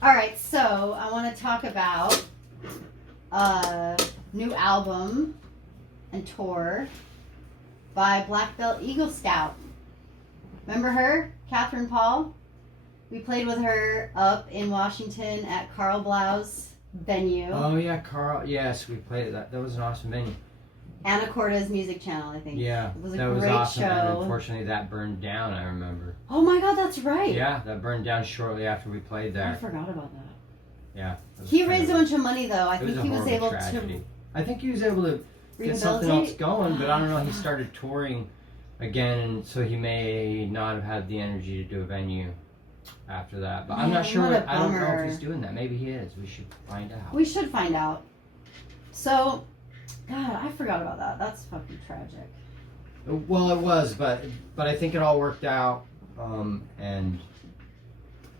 All right, so I want to talk about new album and tour by Black Belt Eagle Scout. Remember her, Catherine Paul? We played with her up in Washington at Carl Blau's venue. Oh yeah, Carl. Yes, we played that. That was an awesome venue. Anacorda's music channel, I think. Yeah, It was a that was great awesome. show. And unfortunately, that burned down. I remember. Oh my God, that's right. Yeah, that burned down shortly after we played I there. forgot about that. Yeah. That He raised a bunch of money though. I It was think a he was horrible able tragedy. to I think he was able to get something else rehabilitate. going, but I don't know. He started touring again, and so he may not have had the energy to do a venue after that. But I'm Man, not sure. what a I don't know bummer. if he's doing that. Maybe he is. We should find out. We should find out. So, God, I forgot about that. That's fucking tragic. Well, it was, but I think it all worked out. And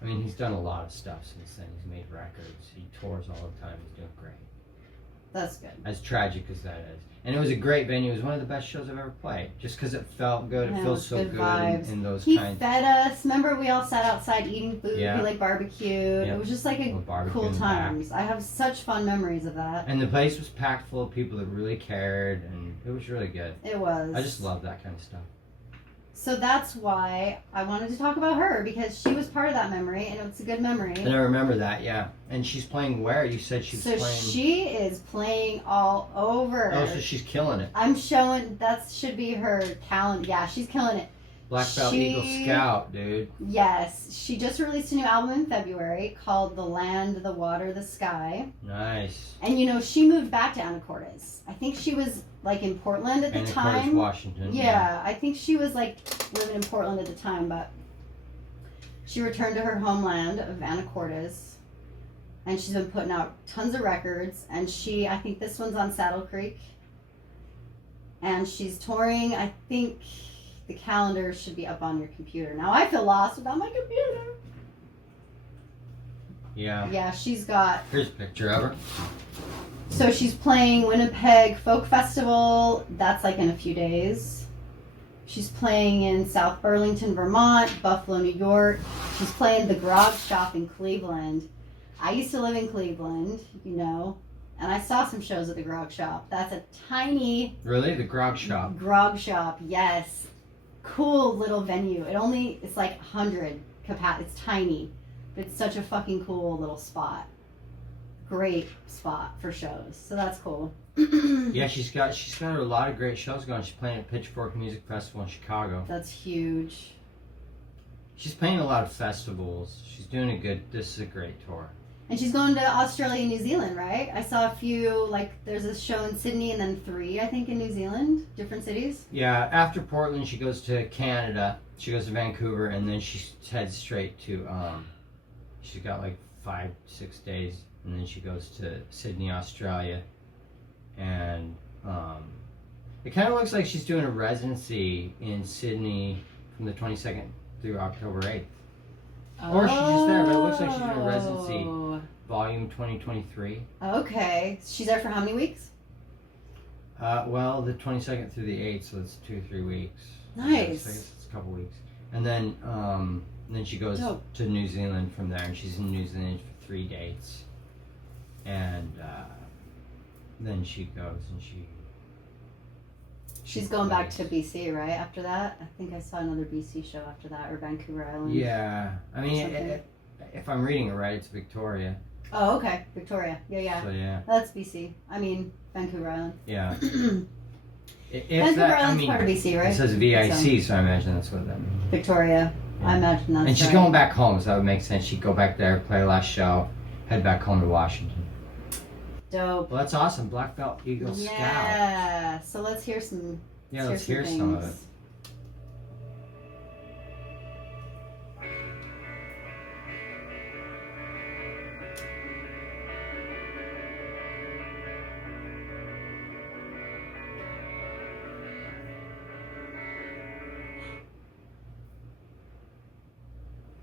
I mean, he's done a lot of stuff since then. He's made records. He tours all the time. He's doing great. That's good. As tragic as that is. And it was a great venue. It was one of the best shows I've ever played. Just because it felt good. Yeah, It feels so good good vibes. in those He kinds. fed us. Remember, we all sat outside eating food. Yeah. He like barbecued. Yeah. It was just like a Little barbecue cool in the back. times. I have such fun memories of that. And the place was packed full of people that really cared, and it was really good. It was. I just love that kind of stuff. So that's why I wanted to talk about her, because she was part of that memory, and it's a good memory. And I remember that, yeah. And she's playing where? You said she was So playing. she is playing all over. Oh, so she's killing it. I'm showing, that should be her talent. Yeah, she's killing it. Black Belt Eagle She- Scout, dude. Yes, she just released a new album in February called The Land, the Water, the Sky. Nice. And you know, she moved back to Anacortes. I think she was like in Portland at the And of time. course, Washington. Yeah, I think she was like living in Portland at the time, but she returned to her homeland of Anacortes, and she's been putting out tons of records. And I think this one's on Saddle Creek, and she's touring. I think the calendar should be up on your computer. Now I feel lost without my computer. Yeah. Yeah, she's got. Here's a picture of her. So she's playing Winnipeg Folk Festival. That's like in a few days. She's playing in South Burlington, Vermont, Buffalo, New York. She's playing the Grog Shop in Cleveland. I used to live in Cleveland, you know, and I saw some shows at the Grog Shop. That's a tiny Really? The Grog Shop. Grog Shop, yes. Cool little venue. It's like 100 capacity. It's tiny, but it's such a fucking cool little spot. Great spot for shows. So that's cool. Yeah, she's got a lot of great shows going. She's playing at Pitchfork Music Festival in Chicago. That's huge. She's playing a lot of festivals. She's doing a good. This is a great tour. And she's going to Australia and New Zealand, right? I saw a few, like, there's a show in Sydney and then 3, I think, in New Zealand. Different cities. Yeah, after Portland, she goes to Canada. She goes to Vancouver, and then she heads straight to. She's got like 5-6 days, and then she goes to Sydney, Australia, and it kind of looks like she's doing a residency in Sydney from the 22nd through October 8th. Or she's just there, but it looks like she's doing a residency. Volume 2023. Okay. She's there for how many weeks? Well, the 22nd through the 8th, so it's 2 or 3 weeks. Nice. So I guess it's a couple weeks. And then she goes Dope. to New Zealand from there, and she's in New Zealand for 3 dates. And then she goes and She's going back to BC, right? After that? I think I saw another BC show after that, or Vancouver Island. Yeah. I mean, Something. if I'm reading it right, it's Victoria. Oh, okay. Victoria. Yeah, yeah. So, yeah. That's BC. I mean, Vancouver Island. Yeah. Vancouver If Island's part of BC, right? It says VIC, so I imagine that's what that means. Victoria. I imagine that's And she's right. going back home, so that would make sense. She'd go back there, play her last show, head back home to Washington. Dope. Well, that's awesome. Black Belt Eagle Scout. Yeah. So let's hear some. Yeah, let's hear some of it. things.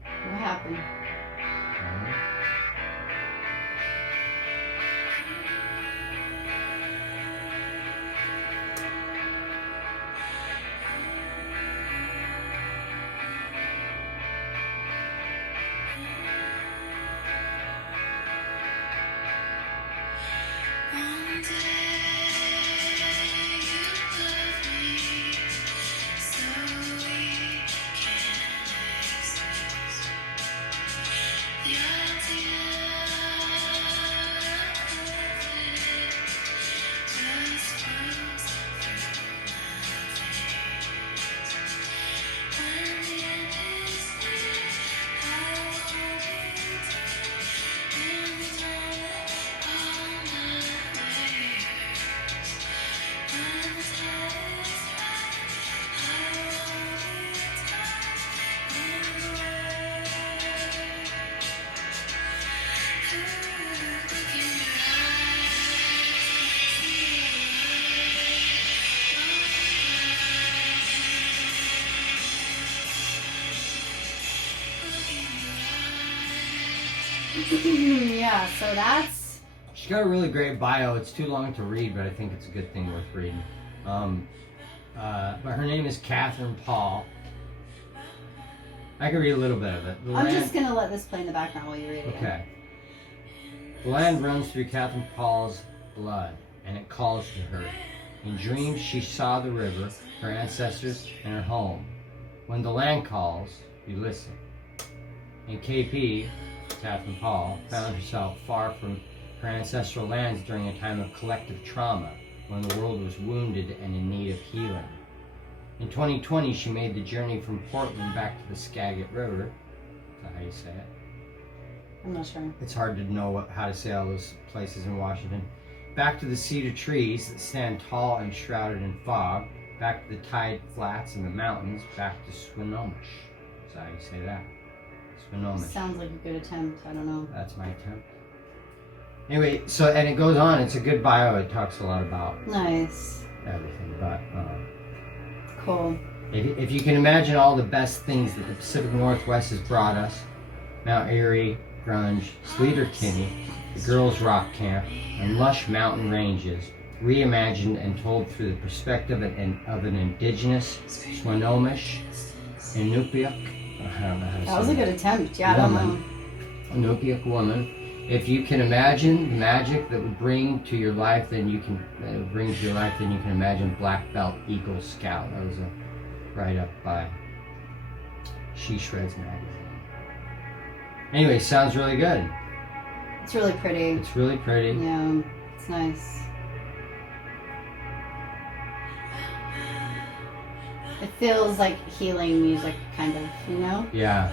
What happened? Yeah, so that's She's got a really great bio. It's too long to read, but I think it's a good thing worth reading. But her name is Catherine Paul. I can read a little bit of it. I'm just gonna let this play in the background while you read it. Okay. The land runs through Catherine Paul's blood, and it calls to her. In dreams, she saw the river, her ancestors, and her home. When the land calls, you listen. In KP, Catherine Paul found herself far from her ancestral lands during a time of collective trauma, when the world was wounded and in need of healing. In 2020, she made the journey from Portland back to the Skagit River. Is that how you say it? I'm not sure. It's hard to know how to say all those places in Washington. Back to the cedar trees that stand tall and shrouded in fog. Back to the tide flats and the mountains. Back to Swinomish. Is that how you say that? Swinomish. Sounds like a good attempt. I don't know. That's my attempt. Anyway, so, and it goes on. It's a good bio. It talks a lot about Nice. everything. But Cool. if you can imagine all the best things that the Pacific Northwest has brought us, Mount Erie, Grunge, Sleater-Kinney, the Girls Rock Camp, and lush mountain ranges, reimagined and told through the perspective of an indigenous Swinomish, Inupiaq, I don't know how to say That was a good attempt. Yeah, I don't know. Inupiaq woman. If you can imagine the magic that would bring to your life, then you can imagine Black Belt Eagle Scout. That was a write-up by She Shreds magazine. Anyway, sounds really good. It's really pretty. It's really pretty. Yeah, it's nice. It feels like healing music, kind of, you know? Yeah.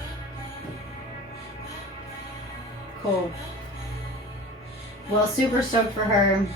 Cool. Well, super stoked for her.